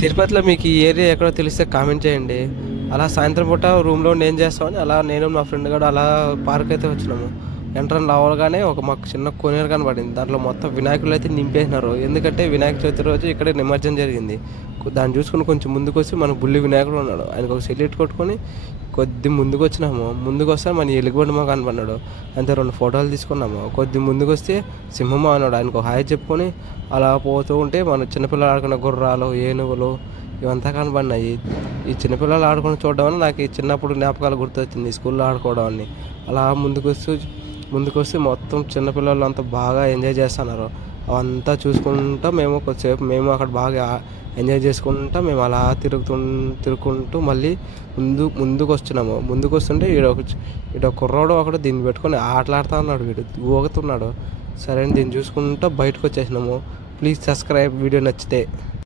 తిరుపతిలో మీకు ఈ ఏరియా ఎక్కడో తెలిస్తే కామెంట్ చేయండి. అలా సాయంత్రం పూట రూమ్లో ఉండి ఏం చేస్తామని అలా నేను మా ఫ్రెండ్ కూడా అలా పార్క్ అయితే వచ్చినాము. ఎంట్రన్ రావగానే ఒక మాకు చిన్న కొనేరు కనబడింది. దాంట్లో మొత్తం వినాయకులు అయితే నింపేసినారు. ఎందుకంటే వినాయక చవితి రోజు ఇక్కడే నిమజ్జనం జరిగింది. దాన్ని చూసుకుని కొంచెం ముందుకు వచ్చి మనకు బుల్లి వినాయకుడు ఉన్నాడు. ఆయనకు ఒక సెల్యూట్ కొట్టుకొని కొద్ది ముందుకు వచ్చినాము. ముందుకు వస్తే మన ఎలుగుబంటి కనపడినాడు. అంతే 2 ఫోటోలు తీసుకున్నాము. కొద్ది ముందుకు వస్తే సింహమ్మ అన్నాడు. ఆయనకు హాయ్ చెప్పుకొని అలా పోతూ ఉంటే మన చిన్నపిల్లలు ఆడుకున్న గుర్రాలు, ఏనుగులు ఇవంతా కనబడినాయి. ఈ చిన్నపిల్లలు ఆడుకొని చూడడం వల్ల నాకు ఈ చిన్నప్పుడు జ్ఞాపకాలు గుర్తొచ్చింది, స్కూల్లో ఆడుకోవడం అని. అలా ముందుకు వస్తే మొత్తం చిన్నపిల్లలు అంతా బాగా ఎంజాయ్ చేస్తున్నారు. అవంతా చూసుకుంటూ మేము కొద్దిసేపు మేము అక్కడ బాగా ఎంజాయ్ చేసుకుంటూ మేము అలా తిరుగుకుంటూ మళ్ళీ ముందుకు వస్తున్నాము. ముందుకు వస్తుంటే ఈడ కుర్రోడు ఒకడు దీన్ని పెట్టుకొని ఆటలాడుతూ ఉన్నాడు. వీడు ఊగుతున్నాడు. సరే అని దీన్ని చూసుకుంటూ బయటకు వచ్చేసినాము. ప్లీజ్ సబ్స్క్రైబ్, వీడియో నచ్చితే.